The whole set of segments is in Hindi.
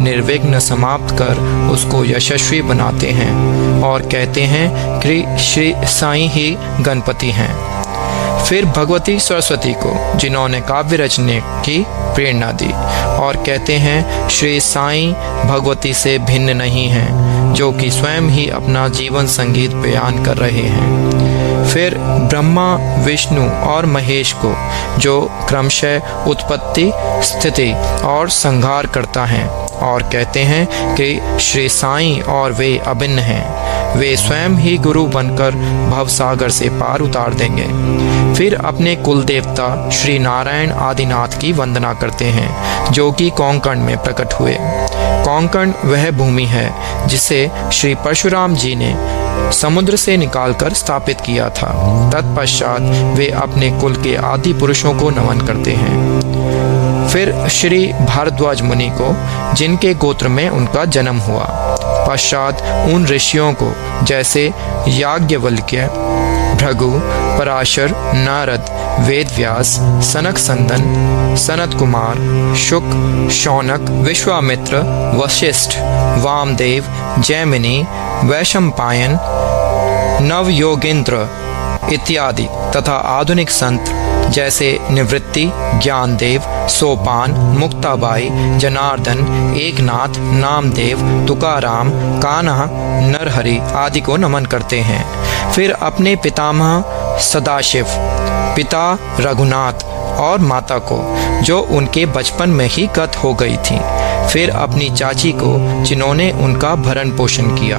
निर्विघ्न समाप्त कर उसको यशस्वी बनाते हैं और कहते हैं कि श्री साईं ही गणपति हैं। फिर भगवती सरस्वती को, जिन्होंने काव्य रचने की प्रेरणा दी, और कहते हैं श्री साईं भगवती से भिन्न नहीं हैं, जो कि स्वयं ही अपना जीवन संगीत बयान कर रहे हैं। फिर ब्रह्मा, विष्णु और महेश को, जो क्रमशः उत्पत्ति, स्थिति और संहार करता है, और कहते हैं कि श्री साईं और वे अभिन्न हैं, वे स्वयं ही गुरु बनकर भवसागर से पार उतार देंगे। फिर अपने कुल देवता श्री नारायण आदिनाथ की वंदना करते हैं, जो कि कोंकण में प्रकट हुए। कोंकण वह भूमि है जिसे श्री परशुराम जी ने समुद्र से निकालकर स्थापित किया था। तत्पश्चात वे अपने कुल के आदि पुरुषों को नमन करते हैं। फिर श्री भारद्वाज मुनि को, जिनके गोत्र में उनका जन्म हुआ। पश्चात उन ऋषियों को, जैसे याज्ञवल्क्य, भृगु, पराशर, नारद, वेदव्यास, सनक संदन, सनत कुमार, शुक, शौनक, विश्वामित्र, वशिष्ठ, वामदेव, जैमिनी, वैशंपायन, नवयोगेंद्र इत्यादि तथा आधुनिक संत जैसे निवृत्ति, ज्ञानदेव, सोपान, मुक्ताबाई, जनार्दन, एकनाथ, नामदेव, तुकाराम, कान्हा, नरहरि आदि को नमन करते हैं। फिर अपने पितामह सदाशिव, पिता रघुनाथ और माता को, जो उनके बचपन में ही गत हो गई थी। फिर अपनी चाची को, जिन्होंने उनका भरण पोषण किया,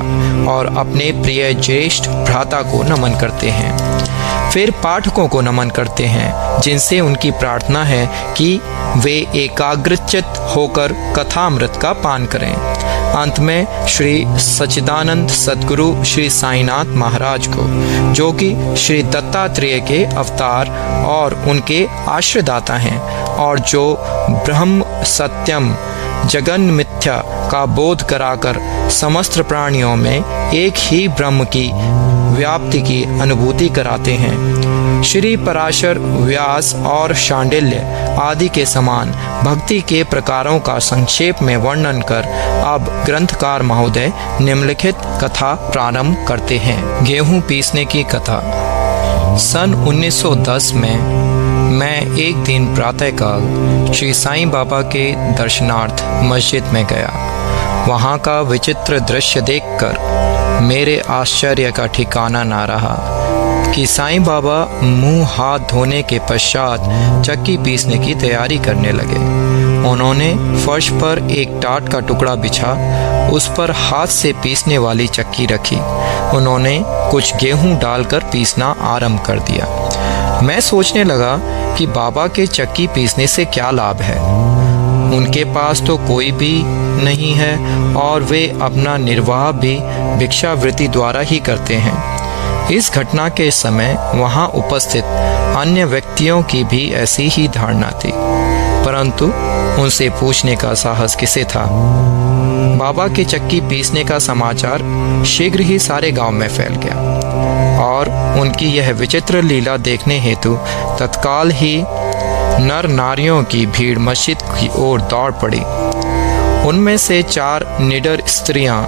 और अपने प्रिय ज्येष्ठ भ्राता को नमन करते हैं। फिर पाठकों को नमन करते हैं, जिनसे उनकी प्रार्थना है कि वे एकाग्रचित्त होकर कथामृत का पान करें। अंत में श्री सच्चिदानंद सद्गुरु श्री साईनाथ महाराज को, जो कि श्री दत्तात्रेय के अवतार और उनके आश्रयदाता हैं, और जो ब्रह्म सत्यम जगन मिथ्या का बोध कराकर समस्त प्राणियों में एक ही ब्रह्म की व्याप्ति की अनुभूति कराते हैं। श्री पराशर, व्यास और शांडिल्य आदि के समान भक्ति के प्रकारों का संक्षेप में वर्णन कर अब ग्रंथकार महोदय निम्नलिखित कथा प्रारंभ करते हैं। गेहूं पीसने की कथा। सन 1910 में मैं एक दिन प्रातःकाल श्री साईं बाबा के दर्शनार्थ मस्जिद में गया। वहाँ का विचित्र दृश्य देखकर मेरे आश्चर्य का ठिकाना ना रहा कि साईं बाबा मुंह हाथ धोने के पश्चात चक्की पीसने की तैयारी करने लगे। उन्होंने फर्श पर एक टाट का टुकड़ा बिछा, उस पर हाथ से पीसने वाली चक्की रखी। उन्होंने कुछ गेहूं डालकर पीसना आरंभ कर दिया। मैं सोचने लगा कि बाबा के चक्की पीसने से क्या लाभ है। उनके पास तो कोई भी नहीं है और वे अपना निर्वाह भी भिक्षावृत्ति द्वारा ही करते हैं। इस घटना के समय वहां उपस्थित अन्य व्यक्तियों की भी ऐसी ही धारणा थी, परंतु उनसे पूछने का साहस किसे था। बाबा के चक्की पीसने का समाचार शीघ्र ही सारे गांव में फैल गया और उनकी यह विचित्र लीला देखने हेतु तत्काल ही नर नारियों की भीड़ मस्जिद की ओर दौड़ पड़ी। उनमें से 4 निडर स्त्रियां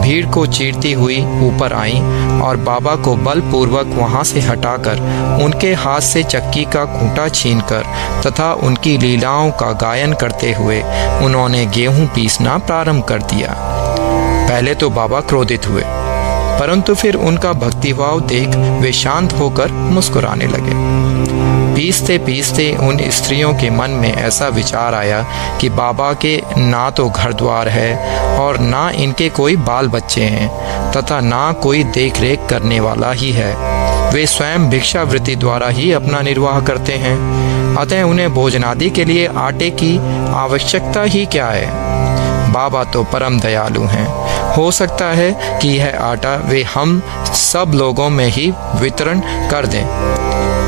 भीड़ को चीरती हुई ऊपर आईं और बाबा को बलपूर्वक वहां से हटाकर उनके हाथ से चक्की का खूंटा छीनकर तथा उनकी लीलाओं का गायन करते हुए उन्होंने गेहूं पीसना प्रारंभ कर दिया। पहले तो बाबा क्रोधित हुए, परंतु फिर उनका भक्तिभाव देख वे शांत होकर मुस्कुराने लगे। पीसते पीसते उन स्त्रियों के मन में ऐसा विचार आया कि बाबा के ना तो घर द्वार है और ना इनके कोई बाल बच्चे हैं तथा ना कोई देख रेख करने वाला ही है। वे स्वयं भिक्षावृत्ति द्वारा ही अपना निर्वाह करते हैं, अतः उन्हें भोजनादि के लिए आटे की आवश्यकता ही क्या है। बाबा तो परम दयालु हैं, हो सकता है कि यह आटा वे हम सब लोगों में ही वितरण कर दें।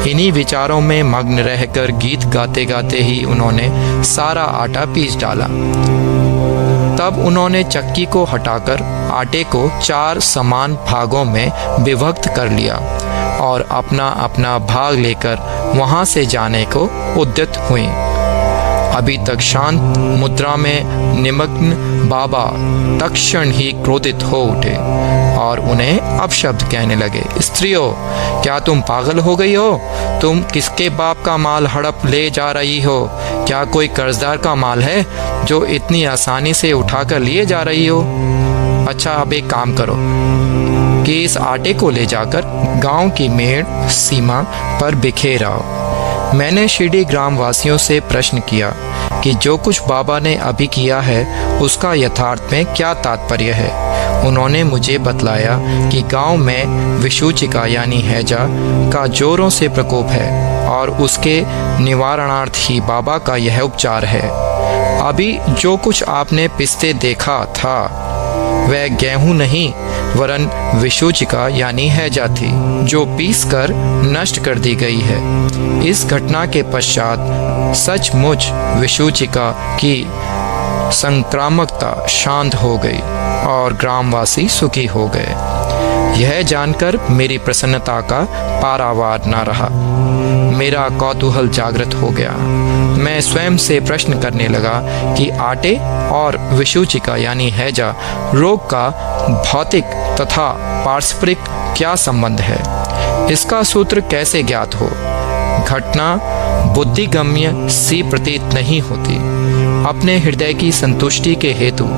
इन्हीं विचारों में मग्न रहकर गीत गाते गाते ही उन्होंने सारा आटा पीस डाला। तब उन्होंने चक्की को हटाकर आटे को 4 समान भागों में विभक्त कर लिया और अपना अपना भाग लेकर वहां से जाने को उद्यत हुई। अभी तक शांत मुद्रा में निमग्न बाबा तत्क्षण ही क्रोधित हो उठे और उन्हें अपशब्द कहने लगे। स्त्रियों, क्या तुम पागल हो गई हो? तुम किसके बाप का माल हड़प ले जा रही हो? क्या कोई कर्जदार का माल है जो इतनी आसानी से उठाकर लिए जा रही हो? अच्छा, अब एक काम करो कि इस आटे को ले जाकर गांव की मेड़ सीमा पर बिखेराओ। मैंने शिरडी ग्राम वासियों से प्रश्न किया कि जो कुछ बाबा ने अभी किया है उसका यथार्थ में क्या तात्पर्य है। उन्होंने मुझे बतलाया कि गांव में विषूचिका यानी हैजा का जोरों से प्रकोप है और उसके निवारणार्थ ही बाबा का यह उपचार है। अभी जो कुछ आपने पिसते देखा था वह गेहूं नहीं वरन विषूचिका यानी हैजा थी, जो पीस कर नष्ट कर दी गई है। इस घटना के पश्चात सचमुच विषूचिका की संक्रामकता शांत हो गई और ग्रामवासी सुखी हो गए। यह जानकर मेरी प्रसन्नता का पारावार न रहा। मेरा कौतूहल जागृत हो गया। मैं स्वयं से प्रश्न करने लगा कि आटे और विषूचिका यानी हैजा रोग का भौतिक तथा पारस्परिक क्या संबंध है? इसका सूत्र कैसे ज्ञात हो? घटना बुद्धिगम्य सी प्रतीत नहीं होती। अपने हृदय की संतुष्टि के हेतु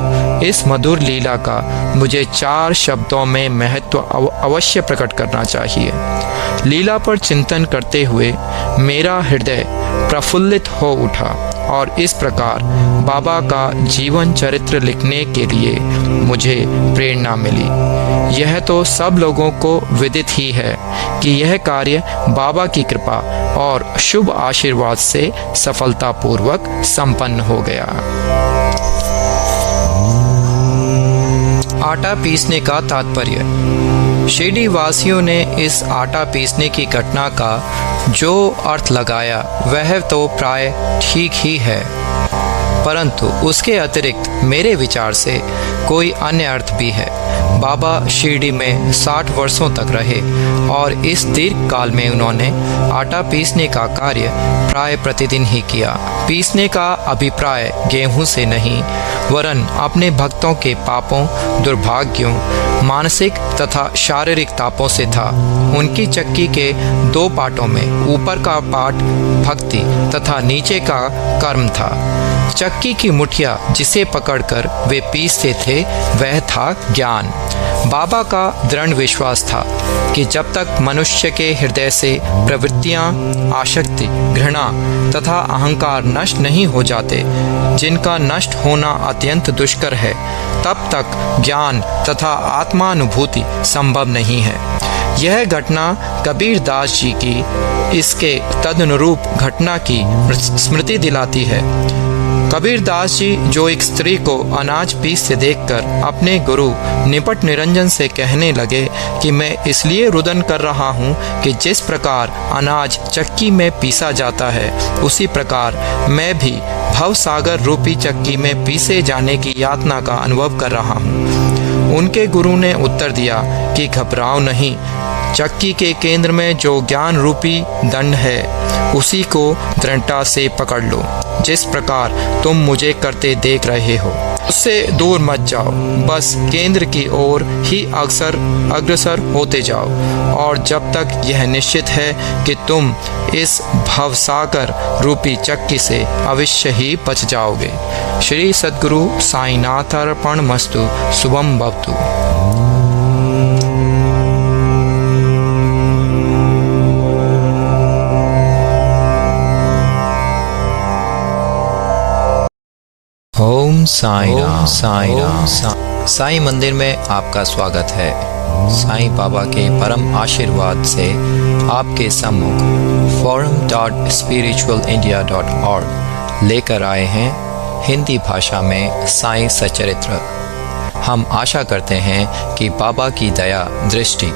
इस मधुर लीला का मुझे 4 शब्दों में महत्व अवश्य प्रकट करना चाहिए। लीला पर चिंतन करते हुए मेरा हृदय प्रफुल्लित हो उठा और इस प्रकार बाबा का जीवन चरित्र लिखने के लिए मुझे प्रेरणा मिली। यह तो सब लोगों को विदित ही है कि यह कार्य बाबा की कृपा और शुभ आशीर्वाद से सफलतापूर्वक संपन्न हो गया। आटा पीसने का तात्पर्य। शिरडी वासियों ने इस आटा पीसने की घटना का जो अर्थ लगाया वह तो प्राय ठीक ही है, परंतु उसके अतिरिक्त मेरे विचार से कोई अन्य अर्थ भी है। बाबा शिरडी में 60 वर्षों तक रहे और इस दीर्घ काल में उन्होंने आटा पीसने का कार्य प्राय प्रतिदिन ही किया। पीसने का अभिप्राय गेहूं से नहीं वरन अपने भक्तों के पापों, दुर्भाग्यों, मानसिक तथा शारीरिक तापों से था। उनकी चक्की के 2 पाटों में ऊपर का पाट भक्ति तथा नीचे का कर्म था। चक्की की मुठिया जिसे पकड़कर वे पीसते थे वह था ज्ञान। बाबा का दृढ़ विश्वास था कि जब तक मनुष्य के हृदय से प्रवृत्तियां, आसक्ति, घृणा तथा अहंकार नष्ट नहीं हो जाते, जिनका नष्ट होना अत्यंत दुष्कर है, तब तक ज्ञान तथा आत्मानुभूति संभव नहीं है। यह घटना कबीर दास जी की इसके तदनुरूप घटना की स्मृति दिलाती है। कबीर दास जी जो एक स्त्री को अनाज पीसते देखकर अपने गुरु निपट निरंजन से कहने लगे कि मैं इसलिए रुदन कर रहा हूँ कि जिस प्रकार अनाज चक्की में पीसा जाता है उसी प्रकार मैं भी भवसागर रूपी चक्की में पीसे जाने की यातना का अनुभव कर रहा हूँ। उनके गुरु ने उत्तर दिया कि घबराओ नहीं, चक्की के केंद्र में जो ज्ञान रूपी दंड है उसी को दृढ़ता से पकड़ लो। जिस प्रकार तुम मुझे करते देख रहे हो उससे दूर मत जाओ, बस केंद्र की ओर ही अग्रसर होते जाओ और जब तक यह निश्चित है कि तुम इस भवसागर रूपी चक्की से अवश्य ही बच जाओगे। श्री सद्गुरु साईनाथ अर्पणमस्तु। शुभम भवतु। ओम साई राम। साई मंदिर में आपका स्वागत है। साईं बाबा के परम आशीर्वाद से आपके सम्मुख forum.spiritualindia.org लेकर आए हैं हिंदी भाषा में साईं सचरित्र। हम आशा करते हैं कि बाबा की दया दृष्टि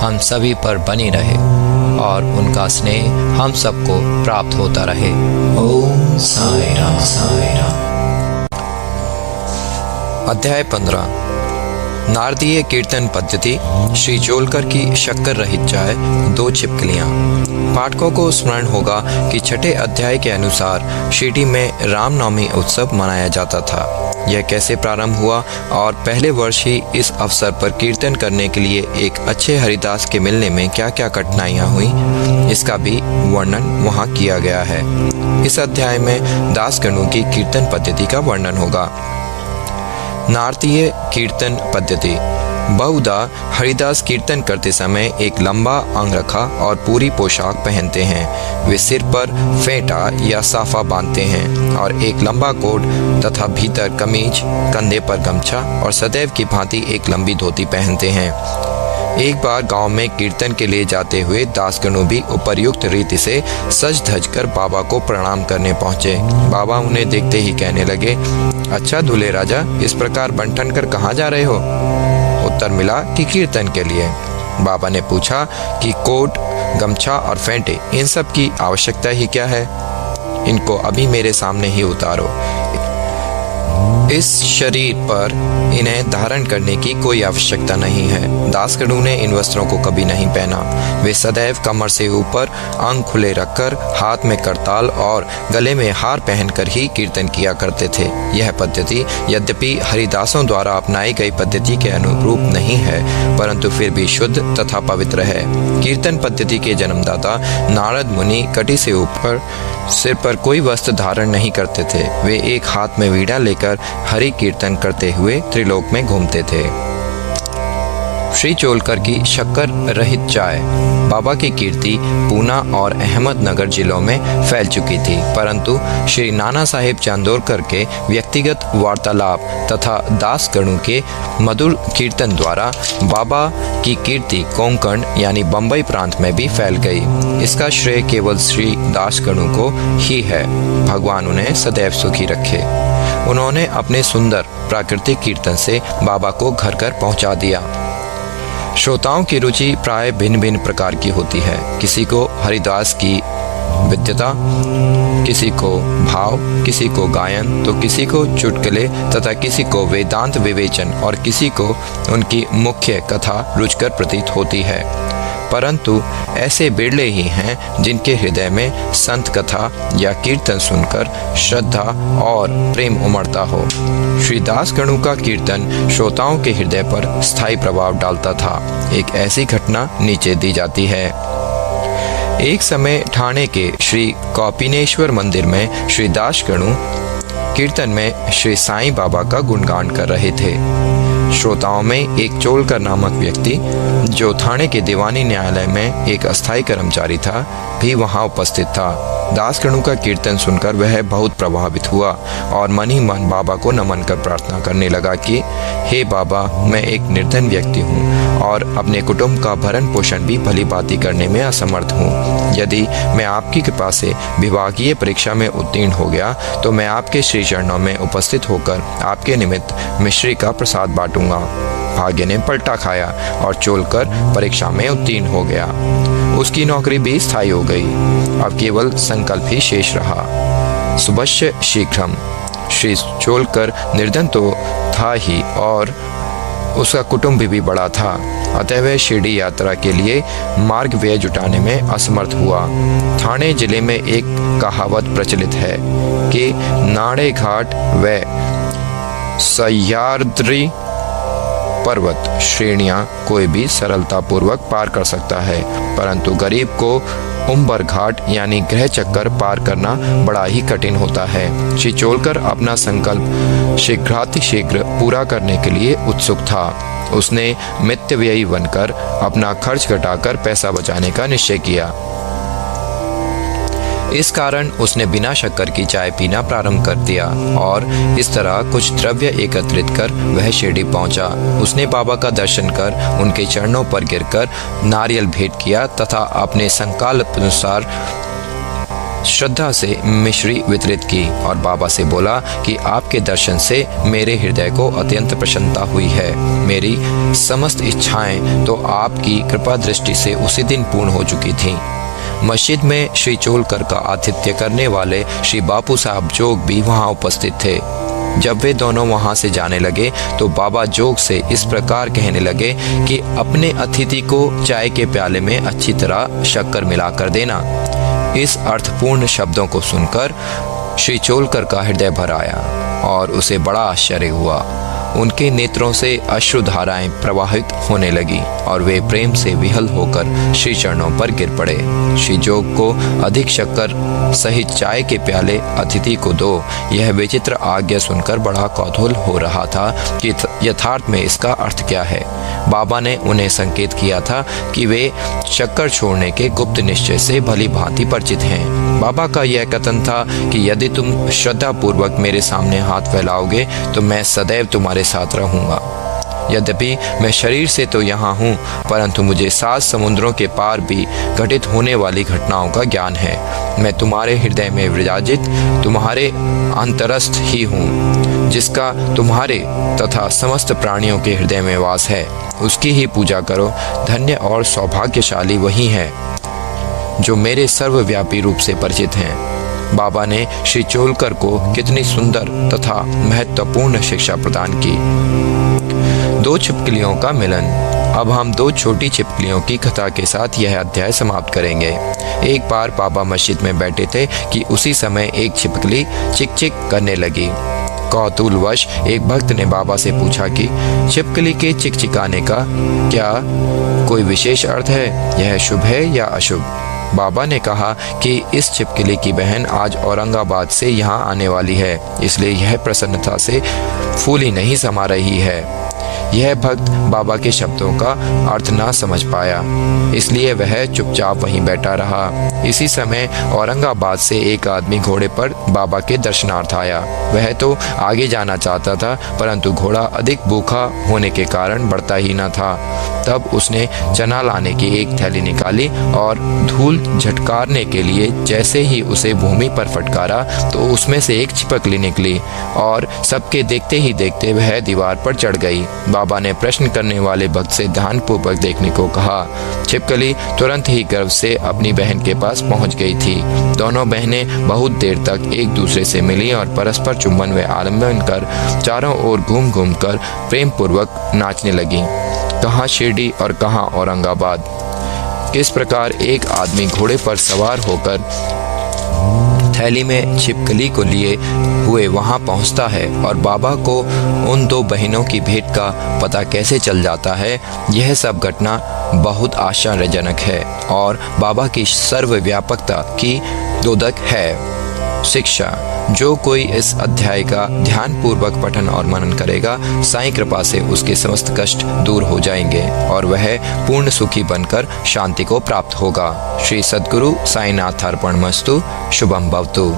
हम सभी पर बनी रहे और उनका स्नेह हम सबको प्राप्त होता रहे। ओम साई राम। अध्याय 15। नारदीय कीर्तन पद्धति, श्री चोलकर की शक्कर रहित चाय, 2 छिपकलियाँ। पाठकों को स्मरण होगा कि छठे अध्याय के अनुसार शिरडी में रामनवमी उत्सव मनाया जाता था। यह कैसे प्रारंभ हुआ और पहले वर्ष ही इस अवसर पर कीर्तन करने के लिए एक अच्छे हरिदास के मिलने में क्या क्या कठिनाइयाँ हुई, इसका भी वर्णन वहाँ किया गया है। इस अध्याय में दासगणों की कीर्तन पद्धति का वर्णन होगा। नारदीय कीर्तन पद्धति। बहुधा हरिदास कीर्तन करते समय एक लंबा अंगरखा और पूरी पोशाक पहनते हैं। वे सिर पर फेंटा या साफा बांधते हैं और एक लंबा कोट तथा भीतर कमीज, कंधे पर गमछा और सदैव की भांति एक लंबी धोती पहनते हैं। एक बार गांव में कीर्तन के लिए जाते हुए दासगणों भी उपर्युक्त रीति से सज धज कर बाबा को प्रणाम करने पहुंचे। बाबा उन्हें देखते ही कहने लगे, अच्छा दूल्हे राजा, इस प्रकार बंठन कर कहाँ जा रहे हो? उत्तर मिला कि कीर्तन के लिए। बाबा ने पूछा कि कोट, गमछा और फेंटे, इन सब की आवश्यकता ही क्या है? इनको अभी मेरे सामने ही उतारो। इस शरीर पर इन्हें धारण करने की कोई आवश्यकता नहीं है। दासगणों ने इन वस्त्रों को कभी नहीं पहना। वे सदैव कमर से ऊपर अंग खुले रखकर हाथ में करताल और गले में हार पहनकर ही कीर्तन किया करते थे। यह पद्धति यद्यपि हरिदासों द्वारा अपनाई गई पद्धति के अनुरूप नहीं है, परंतु फिर भी शुद्ध तथा पवित्र है। कीर्तन पद्धति के जन्मदाता नारद मुनि कटी से ऊपर सिर पर कोई वस्त्र धारण नहीं करते थे। वे एक हाथ में वीणा लेकर हरि कीर्तन करते हुए त्रिलोक में घूमते थे। श्री चोलकर की शक्कर रहित चाय। बाबा की कीर्ति पूना और अहमदनगर जिलों में फैल चुकी थी, परंतु श्री नाना साहेब चांदोरकर के व्यक्तिगत वार्तालाप तथा दासगणों के मधुर कीर्तन द्वारा बाबा की कीर्ति कोंकण यानी बम्बई प्रांत में भी फैल गई। इसका श्रेय केवल श्री दासगणों को ही है। भगवान उन्हें सदैव सुखी रखे। उन्होंने अपने सुंदर प्राकृतिक कीर्तन से बाबा को घर घर पहुंचा दिया। श्रोताओं की रुचि प्राय भिन्न भिन्न प्रकार की होती है। किसी को हरिदास की विद्वता, किसी को भाव, किसी को गायन, तो किसी को चुटकुले तथा किसी को वेदांत विवेचन और किसी को उनकी मुख्य कथा रुचकर प्रतीत होती है। परंतु ऐसे बिरले ही हैं जिनके हृदय में संत कथा या कीर्तन सुनकर श्रद्धा और प्रेम उमड़ता हो। श्री दासगणों का कीर्तन श्रोताओं के हृदय पर स्थायी प्रभाव डालता था। एक ऐसी घटना नीचे दी जाती है। एक समय ठाणे के श्री कौपिनेश्वर मंदिर में श्री दासगणु कीर्तन में श्री साईं बाबा का गुणगान कर रहे थे। श्रोताओं में एक चोलकर नामक व्यक्ति, जो थाने के दीवानी न्यायालय में एक अस्थायी कर्मचारी था, भी वहां उपस्थित था। दासगणों का कीर्तन सुनकर वह बहुत प्रभावित हुआ और मन ही मन बाबा को नमन कर प्रार्थना करने लगा कि हे बाबा, मैं एक निर्धन व्यक्ति हूँ और अपने कुटुंब का भरण पोषण भी भली भांति करने में असमर्थ हूँ। यदि मैं आपकी कृपा से विभागीय परीक्षा में उत्तीर्ण हो गया तो मैं आपके श्री चरणों में उपस्थित होकर आपके निमित्त मिश्री का प्रसाद बांटूंगा। भाग्य ने पलटा खाया और चोलकर परीक्षा में उत्तीर्ण हो गया। उसकी नौकरी भी स्थायी हो गई। अब केवल संकल्प ही शेष रहा। सुबश्य शीघ्रम। श्री चोलकर निर्धन तो था ही और उसका कुटुंब भी बड़ा था, अतः वह शिरडी यात्रा के लिए मार्ग व्यय जुटाने में असमर्थ हुआ। ठाणे जिले में एक कहावत प्रचलित है कि नाड़े घाट व सह्याद्री पर्वत श्रेणियां कोई भी सरलता पूर्वक पार कर सकता है, परंतु गरीब को उम्बर घाट यानी ग्रह चक्कर पार करना बड़ा ही कठिन होता है। श्री चोलकर अपना संकल्प शीघ्रातिशीघ्र पूरा करने के लिए उत्सुक था। उसने मितव्ययी बनकर अपना खर्च घटाकर पैसा बचाने का निश्चय किया। इस कारण उसने बिना शक्कर की चाय पीना प्रारंभ कर दिया और इस तरह कुछ द्रव्य एकत्रित कर वह शिरडी पहुंचा। उसने बाबा का दर्शन कर उनके चरणों पर गिरकर नारियल भेंट किया तथा अपने संकल्प अनुसार श्रद्धा से मिश्री वितरित की और बाबा से बोला कि आपके दर्शन से मेरे हृदय को अत्यंत प्रसन्नता हुई है। मेरी समस्त इच्छाएं तो आपकी कृपा दृष्टि से उसी दिन पूर्ण हो चुकी थीं। मस्जिद में श्री चोलकर का आतिथ्य करने वाले श्री बापू साहब जोग भी वहां उपस्थित थे। जब वे दोनों वहां से जाने लगे तो बाबा जोग से इस प्रकार कहने लगे कि अपने अतिथि को चाय के प्याले में अच्छी तरह शक्कर मिलाकर देना। इस अर्थपूर्ण शब्दों को सुनकर श्री चोलकर का हृदय भर आया और उसे बड़ा आश्चर्य हुआ। उनके नेत्रों से अश्रुधाराएं प्रवाहित होने लगी और वे प्रेम से विहल होकर श्री चरणों पर गिर पड़े। श्री जोग को अधिक शक्कर सहित चाय के प्याले अतिथि को दो, यह विचित्र आज्ञा सुनकर बड़ा कौतूहल हो रहा था कि यथार्थ में इसका अर्थ क्या है। बाबा ने उन्हें संकेत किया था कि वे शक्कर छोड़ने के गुप्त निश्चय से भली भांति परिचित हैं। बाबा का यह कथन था कि यदि तुम श्रद्धा पूर्वक मेरे सामने हाथ फैलाओगे तो मैं सदैव तुम्हारे साथ रहूंगा। यद्यपि मैं शरीर से तो यहाँ हूँ, परंतु मुझे 7 समुद्रों के पार भी घटित होने वाली घटनाओं का ज्ञान है। मैं तुम्हारे हृदय में विराजित तुम्हारे अंतरस्थ ही हूँ, जिसका तुम्हारे तथा समस्त प्राणियों के हृदय में वास है। उसकी ही पूजा करो। धन्य और सौभाग्यशाली वही है जो मेरे सर्वव्यापी रूप से परिचित हैं। बाबा ने श्री चोलकर को कितनी सुंदर तथा महत्वपूर्ण शिक्षा प्रदान की। 2 छिपकलियों का मिलन। अब हम 2 छोटी छिपकलियों की कथा के साथ यह अध्याय समाप्त करेंगे। एक बार बाबा मस्जिद में बैठे थे कि उसी समय एक छिपकली चिक चिक करने लगी। कौतूहलवश एक भक्त ने बाबा से पूछा कि छिपकली के चिकचिकाने का क्या कोई विशेष अर्थ है? यह शुभ है या अशुभ? बाबा ने कहा कि इस छिपकली की बहन आज औरंगाबाद से यहाँ आने वाली है, इसलिए यह प्रसन्नता से फूली नहीं समा रही है। यह भक्त बाबा के शब्दों का अर्थ ना समझ पाया, इसलिए वह चुपचाप वहीं बैठा रहा। इसी समय औरंगाबाद से एक आदमी घोड़े पर बाबा के दर्शनार्थ आया। वह तो आगे जाना चाहता था, परंतु घोड़ा अधिक भूखा होने के कारण बढ़ता ही न था। तब उसने चना लाने की एक थैली निकाली और धूल झटकारने के लिए जैसे ही उसे भूमि पर फटकारा तो उसमें से एक छिपकली निकली और सबके देखते ही देखते वह दीवार पर चढ़ गई। बाबा ने प्रश्न करने वाले भक्त से ध्यानपूर्वक देखने को कहा। छिपकली तुरंत ही गर्व से अपनी बहन के पास पहुंच गई थी। दोनों बहनें बहुत देर तक एक दूसरे से मिली और परस्पर चुंबन व आलिंगन कर चारों ओर घूम घूम कर प्रेम पूर्वक नाचने लगी। कहाँ शिरडी और कहाँ औरंगाबाद। किस प्रकार एक आदमी घोड़े पर सवार होकर थैली में छिपकली को लिए हुए वहां पहुंचता है और बाबा को उन 2 बहनों की भेंट का पता कैसे चल जाता है, यह सब घटना बहुत आश्चर्यजनक है और बाबा की सर्वव्यापकता की द्योतक है। शिक्षा। जो कोई इस अध्याय का ध्यानपूर्वक पठन और मनन करेगा, साईं कृपा से उसके समस्त कष्ट दूर हो जाएंगे और वह पूर्ण सुखी बनकर शांति को प्राप्त होगा। श्री सद्गुरु साईनाथार्पणमस्तु। शुभम भवतु।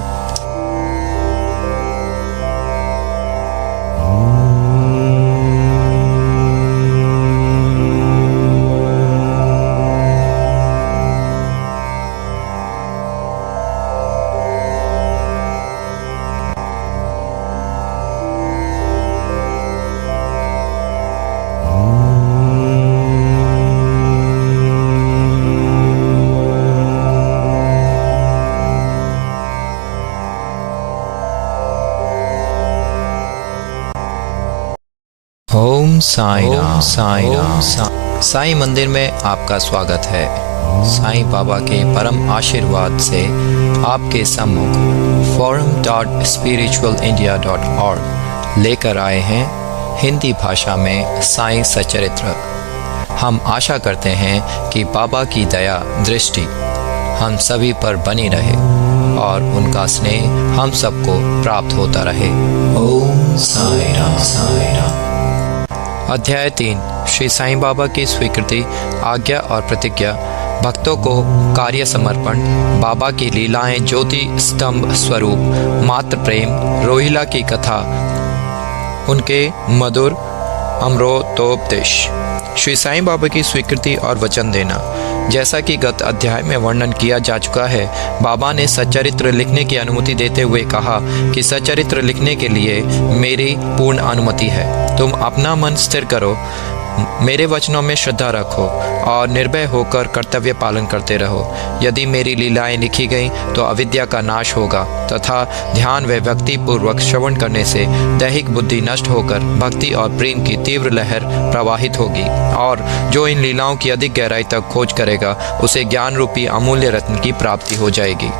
ओम साईं राम। साईं मंदिर में आपका स्वागत है। साईं बाबा के परम आशीर्वाद से आपके सम्मुख forum.spiritualindia.org लेकर आए हैं हिंदी भाषा में साईं सच्चरित्र। हम आशा करते हैं कि बाबा की दया दृष्टि हम सभी पर बनी रहे और उनका स्नेह हम सबको प्राप्त होता रहे। ओम साईं राम। अध्याय 3। श्री साईं बाबा की स्वीकृति, आज्ञा और प्रतिज्ञा, भक्तों को कार्य समर्पण, बाबा की लीलाएं, ज्योति स्तंभ स्वरूप, मात्र प्रेम, रोहिला की कथा, उनके मधुर अमृतोपदेश। श्री साईं बाबा की स्वीकृति और वचन देना। जैसा कि गत अध्याय में वर्णन किया जा चुका है, बाबा ने सच्चरित्र लिखने की अनुमति देते हुए कहा कि सच्चरित्र लिखने के लिए मेरी पूर्ण अनुमति है। तुम अपना मन स्थिर करो, मेरे वचनों में श्रद्धा रखो और निर्भय होकर कर्तव्य पालन करते रहो। यदि मेरी लीलाएं लिखी गईं तो अविद्या का नाश होगा तथा ध्यान व भक्ति पूर्वक श्रवण करने से दैहिक बुद्धि नष्ट होकर भक्ति और प्रेम की तीव्र लहर प्रवाहित होगी, और जो इन लीलाओं की अधिक गहराई तक खोज करेगा उसे ज्ञान रूपी अमूल्य रत्न की प्राप्ति हो जाएगी।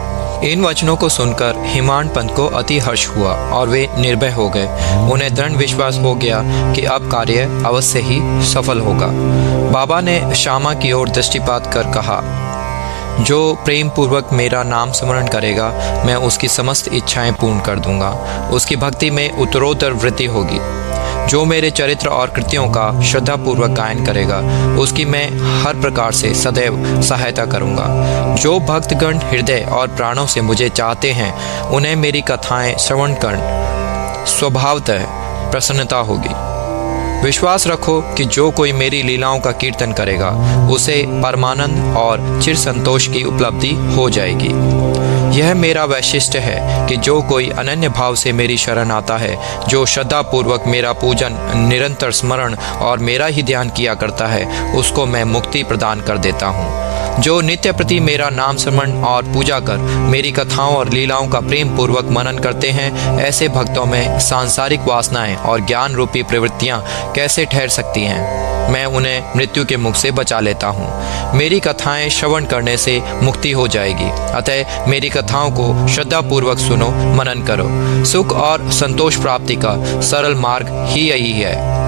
इन वचनों को सुनकर हिमांड पंत को अति हर्ष हुआ और वे निर्भय हो गए। उन्हें दृढ़ विश्वास हो गया कि अब कार्य अवश्य ही सफल होगा। बाबा ने श्यामा की ओर दृष्टिपात कर कहा, जो प्रेम पूर्वक मेरा नाम स्मरण करेगा मैं उसकी समस्त इच्छाएं पूर्ण कर दूंगा। उसकी भक्ति में उत्तरोत्तर वृद्धि होगी। जो मेरे चरित्र और कृतियों का श्रद्धापूर्वक गायन करेगा उसकी मैं हर प्रकार से सदैव सहायता करूंगा। जो भक्तगण हृदय और प्राणों से मुझे चाहते हैं उन्हें मेरी कथाएं श्रवण कर स्वभावतः प्रसन्नता होगी। विश्वास रखो कि जो कोई मेरी लीलाओं का कीर्तन करेगा उसे परमानंद और चिर संतोष की उपलब्धि हो जाएगी। यह मेरा वैशिष्ट्य है कि जो कोई अनन्य भाव से मेरी शरण आता है, जो श्रद्धापूर्वक मेरा पूजन, निरंतर स्मरण और मेरा ही ध्यान किया करता है, उसको मैं मुक्ति प्रदान कर देता हूँ। जो नित्य प्रति मेरा नाम स्मरण और पूजा कर मेरी कथाओं और लीलाओं का प्रेम पूर्वक मनन करते हैं, ऐसे भक्तों में सांसारिक वासनाएं और ज्ञान रूपी प्रवृत्तियां कैसे ठहर सकती हैं? मैं उन्हें मृत्यु के मुख से बचा लेता हूँ। मेरी कथाएं श्रवण करने से मुक्ति हो जाएगी। अतः मेरी कथाओं को श्रद्धापूर्वक सुनो, मनन करो। सुख और संतोष प्राप्ति का सरल मार्ग ही यही है।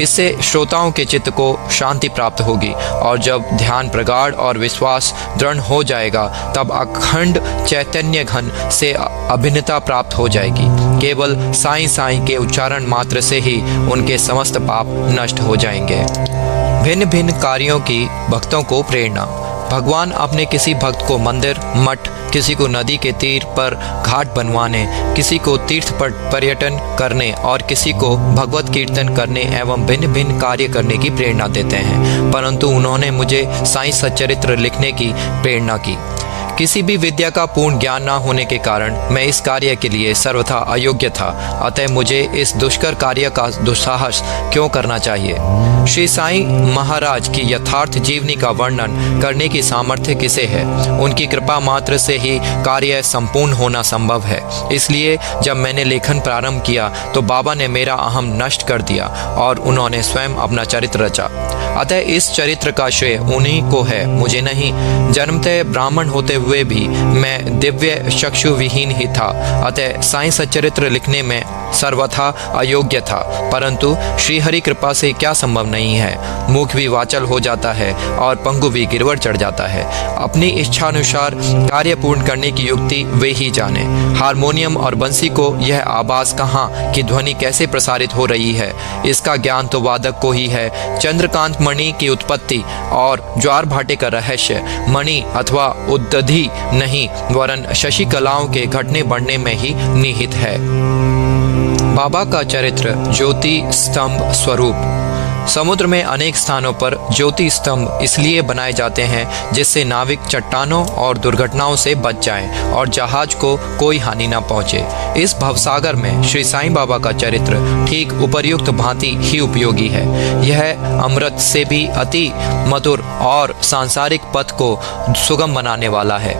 इससे श्रोताओं के चित्त को शांति प्राप्त होगी, और जब ध्यान प्रगाढ़ और विश्वास दृढ़ हो जाएगा तब अखंड चैतन्य घन से अभिन्नता प्राप्त हो जाएगी। केवल साईं साईं के उच्चारण मात्र से ही उनके समस्त पाप नष्ट हो जाएंगे। भिन्न भिन्न कार्यों की भक्तों को प्रेरणा। भगवान अपने किसी भक्त को मंदिर, मठ, किसी को नदी के तीर पर घाट बनवाने, किसी को तीर्थ पर पर्यटन करने और किसी को भगवत कीर्तन करने एवं भिन्न भिन्न कार्य करने की प्रेरणा देते हैं, परंतु उन्होंने मुझे साईं सच्चरित्र लिखने की प्रेरणा की। किसी भी विद्या का पूर्ण ज्ञान न होने के कारण मैं इस कार्य के लिए सर्वथा अयोग्य था, अतः मुझे इस दुष्कर कार्य का दुस्साहस क्यों करना चाहिए? श्री साईं महाराज की यथार्थ जीवनी का वर्णन करने की सामर्थ्य किसे है? उनकी कृपा मात्र से ही कार्य संपूर्ण होना संभव है। इसलिए जब मैंने लेखन प्रारंभ किया तो बाबा ने मेरा अहम नष्ट कर दिया और उन्होंने स्वयं अपना चरित्र रचा। अतः इस चरित्र का श्रेय उन्हीं को है, मुझे नहीं। जन्मतः ब्राह्मण होते हुए भी मैं दिव्य चक्षु विहीन ही था, अतः साईं सच्चरित्र लिखने में सर्वथा अयोग्य था। परंतु श्रीहरि कृपा से क्या संभव नहीं है? मुख भी वाचल हो जाता है और पंगु भी गिरवर चढ़ जाता है। अपनी इच्छानुसार कार्य पूर्ण करने की युक्ति वे ही जाने। हारमोनियम और बंसी को यह आवाज कहाँ की ध्वनि कैसे प्रसारित हो रही है, इसका ज्ञान तो वादक को ही है। चंद्रकांत मणि की उत्पत्ति और ज्वार भाटे का रहस्य मणि अथवा उद्दधि नहीं, वरन शशि कलाओं के घटने बढ़ने में ही निहित है। बाबा का चरित्र ज्योति स्तंभ स्वरूप। समुद्र में अनेक स्थानों पर ज्योति स्तंभ इसलिए बनाए जाते हैं जिससे नाविक चट्टानों और दुर्घटनाओं से बच जाएं और जहाज को कोई हानि न पहुंचे। इस भवसागर में श्री साईं बाबा का चरित्र ठीक उपर्युक्त भांति ही उपयोगी है। यह अमृत से भी अति मधुर और सांसारिक पथ को सुगम बनाने वाला है।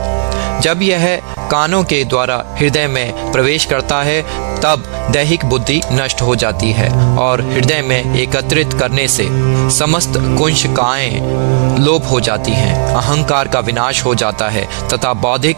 जब यह कानों के द्वारा हृदय में प्रवेश करता है तब दैहिक बुद्धि नष्ट हो जाती है और हृदय में एकत्रित करने से समस्त कुंचकाएं लोप हो जाती हैं। अहंकार का विनाश हो जाता है तथा बौद्धिक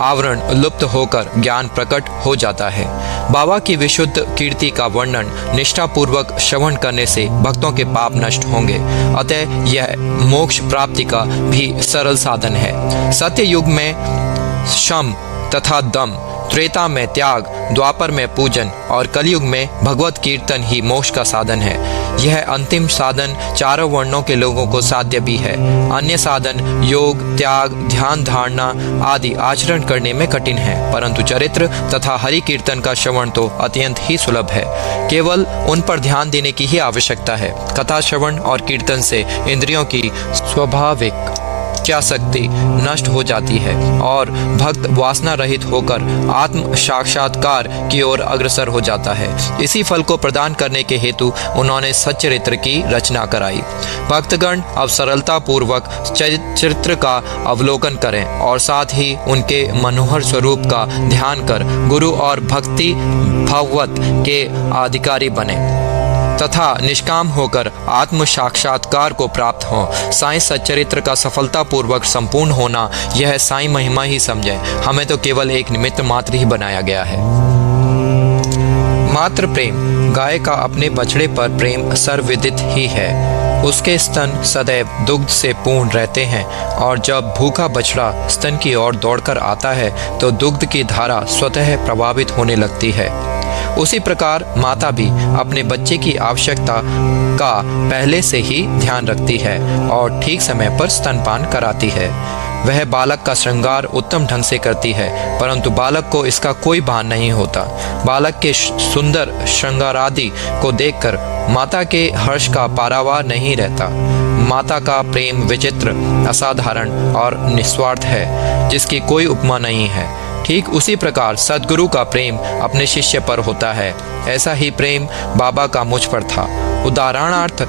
आवरण लुप्त होकर ज्ञान प्रकट हो जाता है। बाबा की विशुद्ध कीर्ति का वर्णन निष्ठापूर्वक श्रवण करने से भक्तों के पाप नष्ट होंगे, अतः यह मोक्ष प्राप्ति का भी सरल साधन है। सत्य युग में शम तथा दम, त्रेता में त्याग, द्वापर में पूजन और कलयुग में भगवत कीर्तन ही मोक्ष का साधन है। यह अंतिम साधन चारों वर्णों के लोगों को साध्य भी है। अन्य साधन योग, त्याग, ध्यान धारणा आदि आचरण करने में कठिन है, परंतु चरित्र तथा हरि कीर्तन का श्रवण तो अत्यंत ही सुलभ है। केवल उन पर ध्यान देने की ही आवश्यकता है। कथा श्रवण और कीर्तन से इंद्रियों की स्वाभाविक इच्छाशक्ति नष्ट हो जाती है और भक्त वासना रहित होकर आत्म साक्षात्कार की ओर अग्रसर हो जाता है। इसी फल को प्रदान करने के हेतु उन्होंने सच्चरित्र की रचना कराई। भक्तगण अब सरलता पूर्वक चरित्र का अवलोकन करें और साथ ही उनके मनोहर स्वरूप का ध्यान कर गुरु और भक्ति भगवत के अधिकारी बने तथा निष्काम होकर आत्म साक्षात्कार को प्राप्त हो। साईं सच्चरित्र का सफलतापूर्वक संपूर्ण होना यह साईं महिमा ही समझे। हमें तो केवल एक निमित्त मात्र ही बनाया गया है। मात्र प्रेम, गाय का अपने बछड़े पर प्रेम सर्वविदित ही है। उसके स्तन सदैव दुग्ध से पूर्ण रहते हैं और जब भूखा बछड़ा स्तन की ओर दौड़कर आता है तो दुग्ध की धारा स्वतः प्रभावित होने लगती है। उसी प्रकार माता भी अपने बच्चे की आवश्यकता का पहले से ही ध्यान रखती है और ठीक समय पर स्तनपान कराती है। वह बालक का श्रृंगार उत्तम ढंग से करती है, परंतु बालक को इसका कोई भान नहीं होता। बालक के सुंदर श्रृंगारादि को देखकर माता के हर्ष का पारावार नहीं रहता। माता का प्रेम विचित्र, असाधारण और निस्वार्थ है, जिसकी कोई उपमा नहीं है। ठीक उसी प्रकार सद्गुरु का प्रेम अपने शिष्य पर होता है। ऐसा ही प्रेम बाबा का मुझ पर था। उदाहरणार्थ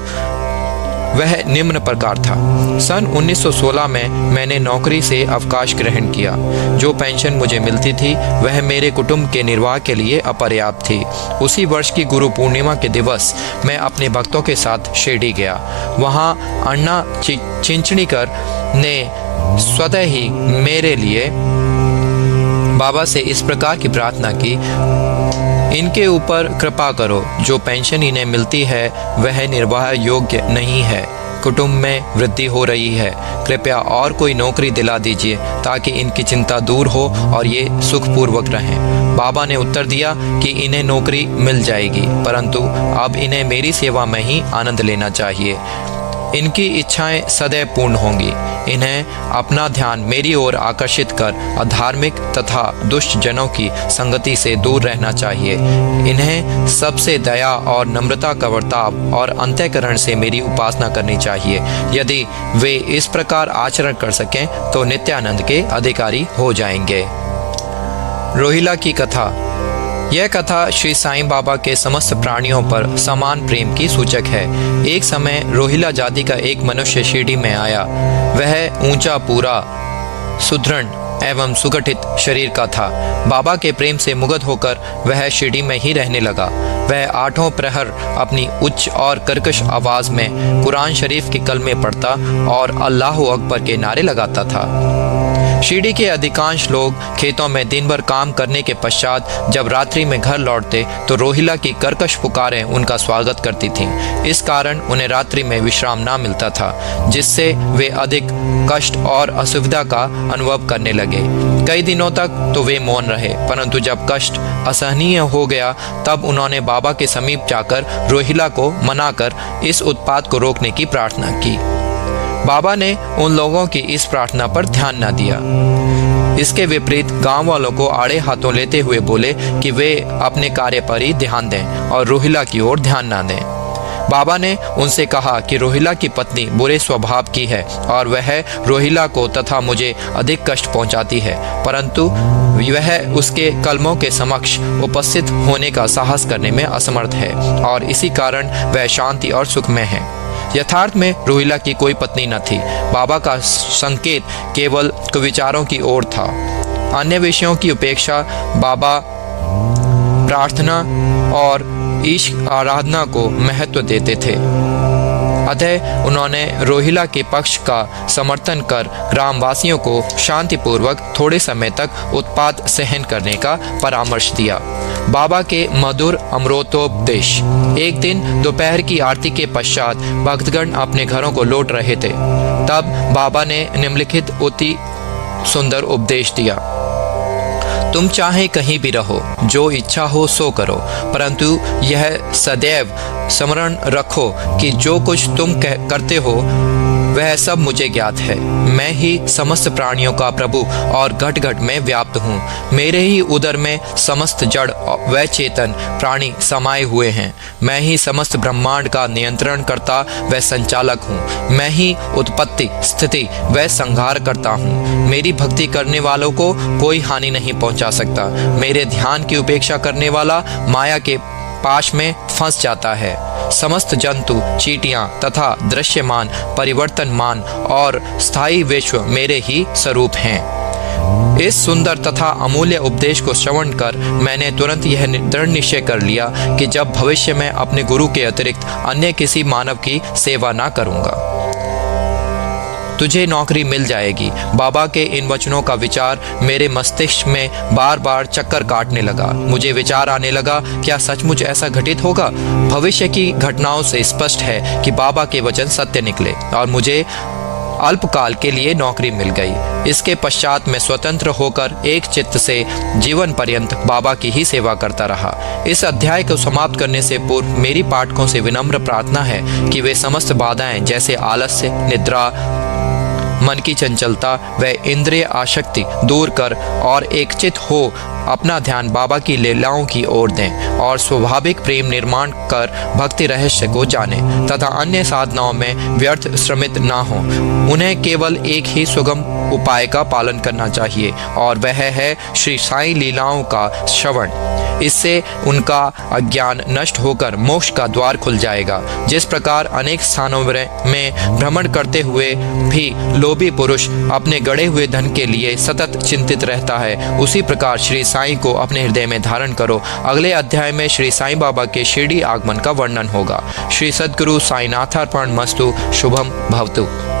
वह निम्न प्रकार था। सन 1916 में मैंने नौकरी से अवकाश ग्रहण किया। जो पेंशन मुझे मिलती थी वह मेरे कुटुंब के निर्वाह के लिए अपर्याप्त थी। उसी वर्ष की गुरु पूर्णिमा के दिवस मैं अपने भक्तों के साथ शिरडी गया। वहाँ अन्ना चिंचणीकर ने स्वतः ही मेरे लिए बाबा से इस प्रकार की प्रार्थना की, इनके ऊपर कृपा करो। जो पेंशन इन्हें मिलती है वह निर्वाह योग्य नहीं है। कुटुंब में वृद्धि हो रही है। कृपया और कोई नौकरी दिला दीजिए ताकि इनकी चिंता दूर हो और ये सुखपूर्वक रहें। बाबा ने उत्तर दिया कि इन्हें नौकरी मिल जाएगी, परंतु अब इन्हें मेरी सेवा में ही आनंद लेना चाहिए। इनकी इच्छाएं सदैव पूर्ण होंगी। इन्हें अपना ध्यान मेरी ओर आकर्षित कर अधार्मिक तथा दुष्ट जनों की संगति से दूर रहना चाहिए। इन्हें सबसे दया और नम्रता का बर्ताव और अंतःकरण से मेरी उपासना करनी चाहिए। यदि वे इस प्रकार आचरण कर सकें तो नित्यानंद के अधिकारी हो जाएंगे। रोहिला की कथा। यह कथा श्री साईं बाबा के समस्त प्राणियों पर समान प्रेम की सूचक है। एक समय रोहिला जाति का एक मनुष्य शिरडी में आया। वह ऊंचा, पूरा, सुदृढ़ एवं सुगठित शरीर का था। बाबा के प्रेम से मुग्ध होकर वह शिरडी में ही रहने लगा। वह आठों प्रहर अपनी उच्च और कर्कश आवाज में कुरान शरीफ के कलमे पढ़ता और अल्लाहु अकबर के नारे लगाता था। शिरडी के अधिकांश लोग खेतों में दिन भर काम करने के पश्चात जब रात्रि में घर लौटते तो रोहिला की कर्कश पुकारें उनका स्वागत करती थीं। इस कारण उन्हें रात्रि में विश्राम ना मिलता था, जिससे वे अधिक कष्ट और असुविधा का अनुभव करने लगे। कई दिनों तक तो वे मौन रहे, परंतु जब कष्ट असहनीय हो गया तब उन्होंने बाबा के समीप जाकर रोहिला को मनाकर इस उत्पात को रोकने की प्रार्थना की। बाबा ने उन लोगों की इस प्रार्थना पर ध्यान न दिया। इसके विपरीत गांव वालों को आड़े हाथों लेते हुए बोले कि वे अपने कार्य पर ही ध्यान दें और रोहिला की ओर ध्यान न दें। बाबा ने उनसे कहा कि रोहिला की पत्नी बुरे स्वभाव की है और वह रोहिला को तथा मुझे अधिक कष्ट पहुंचाती है, परंतु वह उसके कलमों के समक्ष उपस्थित होने का साहस करने में असमर्थ है और इसी कारण वह शांति और सुखमय है। यथार्थ में रोहिला की कोई पत्नी न थी। बाबा का संकेत केवल कुविचारों की ओर था। अन्य विषयों की उपेक्षा बाबा प्रार्थना और ईश आराधना को महत्व देते थे। अतः उन्होंने रोहिला के पक्ष का समर्थन कर ग्रामवासियों को शांतिपूर्वक थोड़े समय तक उत्पात सहन करने का परामर्श दिया। बाबा के मधुर अमृतोपदेश। एक दिन दोपहर की आरती के पश्चात भक्तगण अपने घरों को लौट रहे थे। तब बाबा ने निम्नलिखित अति सुंदर उपदेश दिया। तुम चाहे कहीं भी रहो, जो इच्छा हो सो करो, परंतु यह सदैव स्मरण रखो कि जो कुछ तुम करते हो वह सब मुझे ज्ञात है। मैं ही समस्त प्राणियों का प्रभु और घट घट में व्याप्त हूँ। मेरे ही उदर में समस्त जड़ व चेतन प्राणी समाये हुए हैं। मैं ही समस्त ब्रह्मांड का नियंत्रण करता व संचालक हूँ। मैं ही उत्पत्ति, स्थिति व संहार करता हूँ। मेरी भक्ति करने वालों को कोई हानि नहीं पहुँचा सकता। मेरे ध्यान की उपेक्षा करने वाला माया के पाश में फंस जाता है। समस्त जंतु, चींटियां तथा दृश्यमान, परिवर्तनमान और स्थायी विश्व मेरे ही स्वरूप हैं। इस सुंदर तथा अमूल्य उपदेश को श्रवण कर मैंने तुरंत यह दृढ़ निश्चय कर लिया कि जब भविष्य में अपने गुरु के अतिरिक्त अन्य किसी मानव की सेवा ना करूंगा। तुझे नौकरी मिल जाएगी। बाबा के इन वचनों का विचार मेरे मस्तिष्क में बार बार चक्कर काटने लगा। मुझे विचार आने लगा, क्या सचमुच ऐसा घटित होगा? भविष्य की घटनाओं से स्पष्ट है कि बाबा के वचन सत्य निकले और मुझे अल्पकाल के लिए नौकरी मिल गई। इसके पश्चात मैं स्वतंत्र होकर एक चित्त से जीवन पर्यंत बाबा की ही सेवा करता रहा। इस अध्याय को समाप्त करने से पूर्व मेरी पाठकों से विनम्र प्रार्थना है कि वे समस्त बाधाएं जैसे आलस्य, निद्रा, मन की चंचलता व इंद्रिय आसक्ति दूर कर और एकचित हो अपना ध्यान बाबा की लीलाओं की ओर दें और स्वाभाविक प्रेम निर्माण कर भक्ति रहस्य को जानें तथा अन्य साधनाओं में व्यर्थ श्रमित ना हो। उन्हें केवल एक ही सुगम उपाय का पालन करना चाहिए और वह है श्री साईं लीलाओं का श्रवण। इससे उनका अज्ञान नष्ट होकर मोक्ष का द्वार खुल जाएगा। जिस प्रकार अनेक स्थानों में भ्रमण करते हुए भी लोभी पुरुष अपने गड़े हुए धन के लिए सतत चिंतित रहता है, उसी प्रकार श्री साईं को अपने हृदय में धारण करो। अगले अध्याय में श्री साईं बाबा के शिरडी आगमन का वर्णन होगा। श्री सद्गुरु साईनाथार्पणमस्तु। शुभम भवतु।